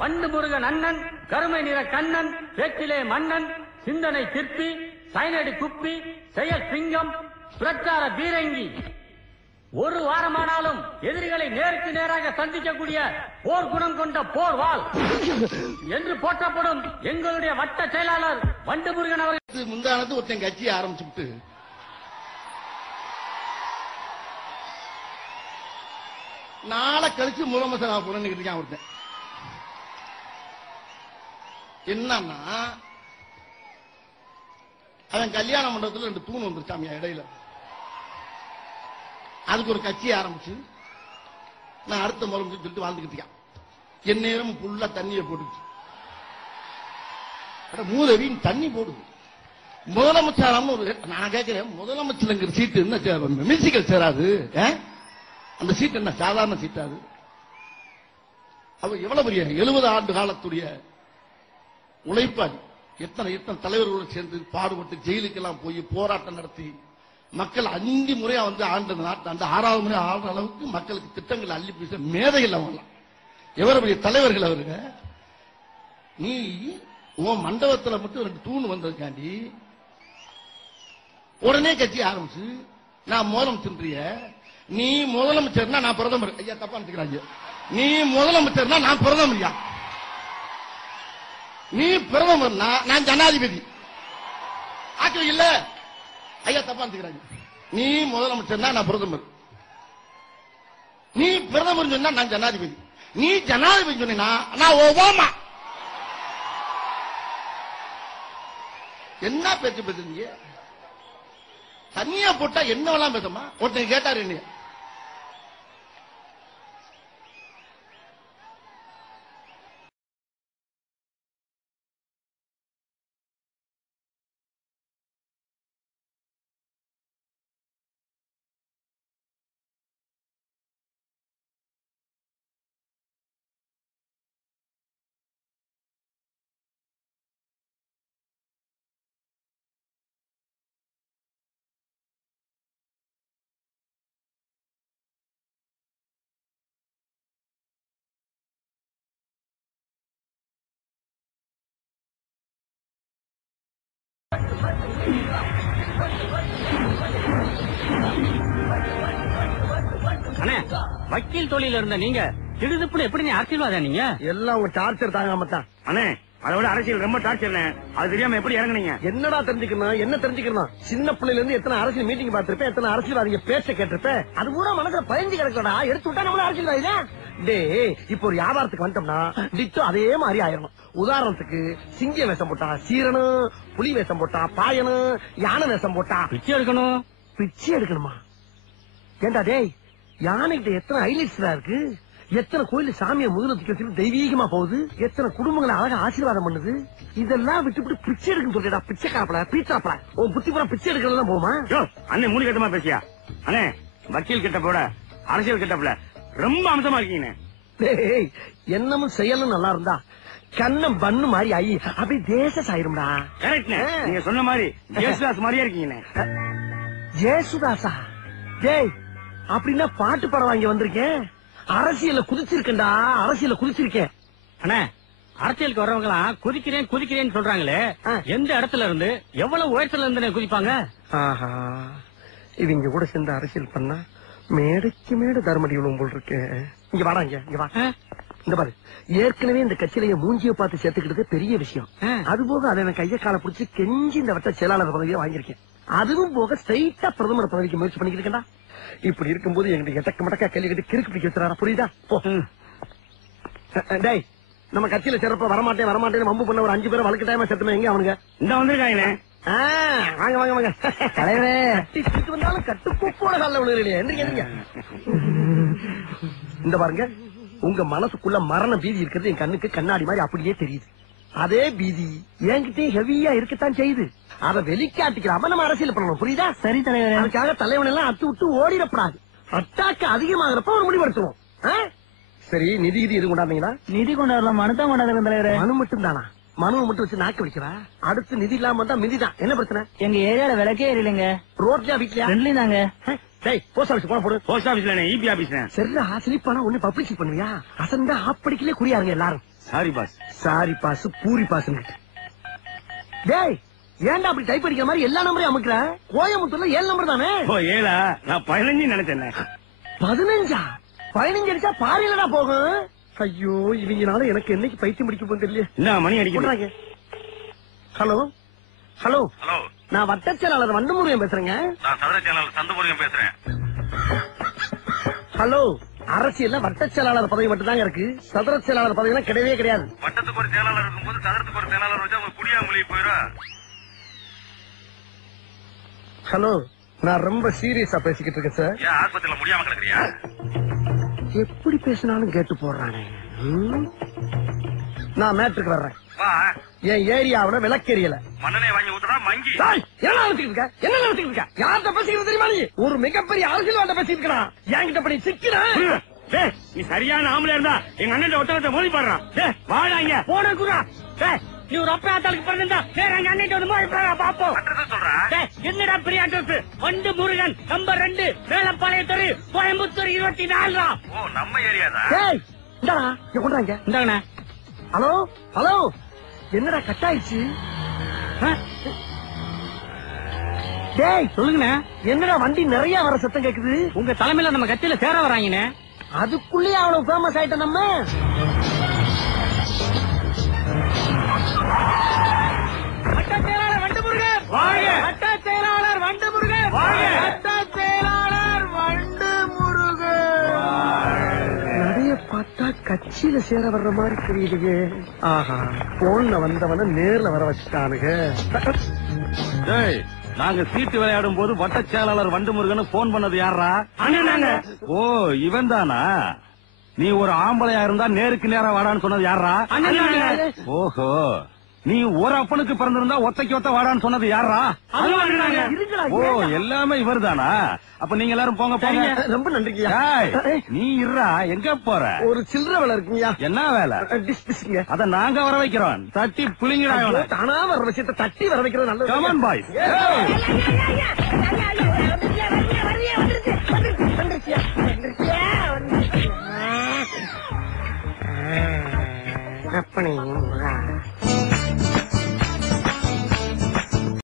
வண்டு முருகன் அண்ணன், கருமை நிற கண்ணன், பேச்சிலே மன்னன், சிந்தனை சிற்பி, சைனடி குப்பி, செயல் சிங்கம், பிரச்சார பீரங்கி. ஒரு வாரமானாலும் எதிரிகளை நேருக்கு நேராக சந்திக்கக்கூடிய போர் குணம் கொண்ட போர் வாள் என்று போற்றப்படும் எங்களுடைய வட்ட செயலாளர் வண்டு முருகன் அவர்கள் முந்தானது ஒருத்தன் கட்சியை ஆரம்பிச்சுட்டு நாளை கழிச்சு முதலமைச்சர் புறநிக்கிட்டு இருக்கான் ஒருத்தன். என்னன்னா அவன் கல்யாண மண்டபத்தில் 2 தூண் வந்துருச்சாமியா இடையில. அதுக்கு ஒரு கட்சி ஆரம்பிச்சு நான் அடுத்த முதலமைச்சர் சொல்லிட்டு வாழ்ந்துக்கிட்டு இருக்கான். என் நேரம் ஃபுல்லா தண்ணியை போட்டுச்சு. மூதவின் தண்ணி போடுது. முதலமைச்சர் ஒரு நான் கேட்கிறேன், முதலமைச்சர் சீட்டு என்ன மியூசிக்கல் சேராது? அந்த சீட் என்ன சாதாரண சீட்டாது? அவர் எவ்வளவு பெரிய 70 ஆண்டு காலத்துடைய உழைப்பாளி. எத்தனை தலைவர்களோடு சேர்ந்து பாடுபட்டு ஜெயிலுக்கெல்லாம் போய் போராட்டம் நடத்தி மக்கள் 5 முறையா வந்து ஆண்ட நாட்டு 6வது முறை ஆடுற அளவுக்கு மக்களுக்கு திட்டங்கள் அள்ளி பேச மேதைகள் அவங்க. எவ்வளவு பெரிய தலைவர்கள் அவருங்க. நீ உன் மண்டபத்தில் மட்டும் 2 தூண் வந்ததுக்காண்டி உடனே கட்சி ஆரம்பிச்சு நான் முதலமைச்சர், நீ முதலமைச்சர்னா நான் பிரதமர். ஐயா தப்பா நினைக்கிறாங்க. நீ முதலமைச்சர்னா நான் பிரதமர். நீ பிரதமர்னா நான் ஜனாதிபதி. ஆக்கல இல்ல ஐயா தப்பா நினைக்கிறாங்க. நீ முதலமைச்சர்னா நான் பிரதமர், நீ பிரதமர் சொன்னா நான் ஜனாதிபதி, நீ ஜனாதிபதி சொன்னா நான் ஒபாமா. என்ன பேச்சு பேசுறீங்க? தனியா போட்டா என்னவெல்லாம் பேசுமா? ஒருத்தன் கேட்டாரு என்ன, வக்கீல் தொழில இருந்த நீங்க திடுதுப்புன்னு எப்படி நீ அரசியல்வாதா? நீங்க எல்லாம் உங்க டார்ச்சர் தாங்காம தான். அண்ணே அதை விட அரசியல் ரொம்ப டார்ச்சர். அது தெரியாம எப்படி இறங்குனீங்க? என்னடா தெரிஞ்சுக்கணும்? என்ன தெரிஞ்சுக்கணும்? சின்ன பிள்ளைல இருந்து எத்தனை அரசியல் மீட்டிங் பார்த்திருப்பேன், எத்தனை அரசியல்வாதிங்க பேச்ச கேட்டிருப்பேன். அது கூட மனசுல பயந்து கிடக்கடா. எடுத்து விட்டா நம்மள அரசியல்வாதி தான். டேய், இப்போ ஒரு வியாபாரத்துக்கு வந்துட்டோம்னா டிட்டோ அதே மாதிரி ஆயிரணும். உதாரணத்துக்கு சிங்க வேஷம் போட்டா சீரனும், புலி வேஷம் போட்டா பாயனும், யானை வேஷம் போட்டா பிச்சை எடுக்கணும். பிச்சை எடுக்கணுமா? ஏண்டா டேய், யானைகிட்ட எத்தனை ஹைலைட்ஸ் இருக்கு, எத்தனை கோயில் சாமியை முதல்ல தூக்கி தெய்வீகமா போகுது, எத்தனை குடும்பங்களை அழகா ஆசீர்வாதம் பண்ணுது. இதெல்லாம் விட்டு பிச்சை எடுக்கணும் சொல்லிடா. பிச்சை காப்பல பீச்சாப்பல உன் புத்தி பூரா பிச்சை எடுக்கலாம் போமா? அண்ணே மூணு கட்டமா பேசியா? அண்ணே வக்கீல் கிட்ட போட அரசியல் கிட்டப்பல ரொம்ப அம்சமா இருக்கீங்க. என்னமும் செயலும் நல்லா இருந்தா கண்ணம் பண்ணு மாதிரி ஆயி அப்படி தேச சாயிரும்டா. நீங்க சொன்ன மாதிரி ஜேசுதாஸ் மாதிரியா இருக்கீங்க. ஜேசுதாசா? டேய், அப்படின்னா பாட்டு படம் வாங்கி வந்திருக்கேன். அரசியல குதிச்சிருக்கேன்டா, அரசியல குதிச்சிருக்கேன். அண்ணா, அரசியலுக்கு வர்றவங்க குதிக்கிறேன் குதிக்கிறேன்னு சொல்றாங்களே, எந்த இடத்துல இருந்து எவ்வளவு உயரத்துல இருந்து குதிப்பாங்க? ஆஹா, இவங்க கூட சேர்ந்து அரசியல் பண்ணா மேடைக்கு மேடை தர்மடி விழும் போல் இருக்கு. இங்க வாடா, இங்க வா. இந்த பாரு, ஏற்கனவே இந்த கட்சியில மூஞ்சிய பார்த்து சேர்த்துக்கிட்டது பெரிய விஷயம். அது போக அதை கைய கால பிடிச்சி கெஞ்சி இந்த வட்ட செயலாளர் பதவியை வாங்கியிருக்கேன். அதுவும் போக ஸ்ட்ரைட்டா பிரதமர் பதவிக்கு முயற்சி பண்ணிக்கிட்டு. இப்படி இருக்கும்போது எங்களுக்கு எட்டக்க மடக்கா கேள்வி கட்டி கிறுக்கு பிடிக்க வச்சுறாரா? புரியுதா? டேய், நம்ம கட்சியில சிறப்பா வரமாட்டேன்னு வம்பு பண்ண ஒரு 5 பேரை வழக்கு டைமா செத்துமே. எங்க அவனுங்க? இந்த வந்திருக்காங்களே. வாங்க வாங்க வாங்க. தலைவரே, கட்டி வந்தாலும் கட்டுப்போட கால விழுகிறீங்க. எந்திரிங்க. இந்த பாருங்க, உங்க மனசுக்குள்ள மரண பீதி இருக்கிறது என் கண்ணுக்கு கண்ணாடி மாதிரி அப்படியே தெரியுது. அதே பீதி என்கிட்ட ஹெவியா இருக்கத்தான் செய்யுது. அதை வெளிக்காட்டிக்கிறாம நம்ம அரசியல் பண்ணணும். புரியுதா? சரி தலைவர். அதுக்காக தலைவன் எல்லாம் அத்து விட்டு ஓடிடப்படாது. அட்டாக்கு அதிகமாகிறப்ப ஒரு முடிவெடுத்துவோம். சரி, நிதி எதுவும் கொண்டாந்தீங்களா? நிதி கொண்டாடலாம், மனு தான் கொண்டாடுறேன் தலைவரே. மனு மட்டும் தானா? மனுவை மட்டும் வச்சு நாக்க வைக்கிறா? அடுத்து நிதி இல்லாம வந்தா மிதிதான். என்ன பிரச்சனை? எங்க ஏரியால விளக்கே ஏறிலங்க. ரோட்லயா வீட்லயா? ரெண்டுலயும் தாங்க. போஸ்ட் ஆபீஸ் போன போடு. போஸ்ட் ஆபீஸ்ல இபி ஆபீஸ். சரிடா, ஸ்லிப்பானா ஒண்ணு பப்ளிஷ் பண்ணுவியா? அசந்தா ஆப்படிக்கலே குறியாருங்க எல்லாரும். Sorry boss. Sorry boss puri boss. டேய் ஏன்டா அப்படி டைப் அடிக்கிற மாதிரி எல்லா நம்பரையும் அமுக்குற? கோயம்புத்தூர்ல 7 நம்பர் தானே? ஓ 7ஆ? நான் 15 நினைச்சேன். 15? 15 அடிச்சா பாரியிலடா போகும். ஐயோ இவங்கனால எனக்கு என்னைக்கு பைத்தியம் பிடிக்க போகுது தெரியல. என்ன மணி அடிக்கிறாங்க? ஹலோ ஹலோ ஹலோ, நான் வட்டச் செயலாளர் வண்டமுருகன் பேசுறேங்க. நான் சதுர செயலாளர் சந்தமுருகன் பேசுறேன். ஹலோ, அரசியல்ல வட்டச் செயலாளர் பதவி மட்டும் தாங்க இருக்கு. சதுர செயலாளர் பதவிலாம் கிடையவே கிடையாது. வட்டத்துக்கு ஒரு செயலாளர் இருக்கும்போது சதுரத்துக்கு ஒரு செயலாளர் வச்சா அவங்க குடியா மொழி போயிடும். ஹலோ, நான் ரொம்ப சீரியஸா பேசிக்கிட்டு இருக்கேன் சார். ஏன் ஆஸ்பத்திரியில முடியாம கிடக்குறியா? எப்படி பேசினாலும் கேட்டு போடுறானே. நான் மேட்ருக்கு வர்றேன். வா, என் ஏரியாவுல விளக்கெரியல. மண்ணெண்ணெய் வாங்கி ஊத்துறா மங்கி. என்ன நினைச்சுக்கிட்டு இருக்க? என்ன நினைச்சுக்கிட்டு இருக்க? யார்கிட்ட பேசிக்கிறது தெரியுமா நீ? ஒரு மிகப்பெரிய அரசியல்வாட்ட பேசிட்டு இருக்கான். என்கிட்ட பண்ணி சிக்கிறேன். நீ சரியான ஆம்பளை இருந்தா எங்க அண்ணன் ஒட்டகத்தை மோதி பாடுறான். வாடாங்க போன குரா. நீ ஒரு அப்பா ஆத்தாளுக்கு பிறந்தா வேற எங்க அண்ணன் வந்து மோதி பாப்போம். சொல்றேன். என்னடா பெரிய அட்ரஸ்? வண்டு முருகன் நம்பர் 2 வேலப்பாளையம் தெரு கோயம்புத்தூர் 24. ஓ நம்ம ஏரியாதான். ஏய் இந்தாடா இங்க கொண்டாங்க. இந்தாங்கண்ணா. ஹலோ ஹலோ, என்னடா கட் ஆயிடுச்சு? டேய் சொல்லுங்கண்ணே. என்னடா வண்டி நிறைய வர சத்தம் கேக்குது? உங்க தலைமையில நம்ம கட்சியில சேர வராங்கண்ணே. அதுக்குள்ளேயே அவ்வளவு ஃபேமஸ் ஆயிட்ட நம்ம. வட்ட செயலாளர் வண்டமுருகன் வாங்க. வட்ட செயலாளர் வண்டமுருகன் வாங்க. வட்ட செயலாளர் வண்டமுருகன். நடைய பார்த்தா கட்சியில சேர வர்ற மாதிரி தெரியுதுங்க. ஆஹா, போன்ல வந்தவன நேர்ல வர வச்சுட்டானுங்க. நாங்க சீட்டு விளையாடும் போது வட்ட செயலாளர் வண்டு முருகன் போன் பண்ணது யாரா? அண்ணனாங்க. ஓ இவன் தானா? நீ ஒரு ஆம்பளையா இருந்தா நேருக்கு நேரா வாடான்னு சொன்னது யாரா? அண்ணனாங்க. ஓஹோ, நீ ஒரு அப்பனுக்கு பிறந்திருந்தா ஒத்தைக்கு ஒத்த வாடான்னு சொன்னது யாரா? ஓ எல்லாமே இவர் தானா? அப்ப நீங்க எல்லாரும் போங்க போங்க. ரொம்ப நன்றிங்கய்யா. ஏய், நீ இருடா, எங்க போற? ஒரு சில்லற வேலை இருக்குங்கய்யா. என்ன வேலை? டிஸ்மிஸ்ங்க. அத நாங்க வர வைக்கிறோம். தட்டி புளிங்கடா இவனை. தானா வர விஷயத்தை தட்டி வர வைக்கிறது நல்லது. கமான் பாய். அப்பனே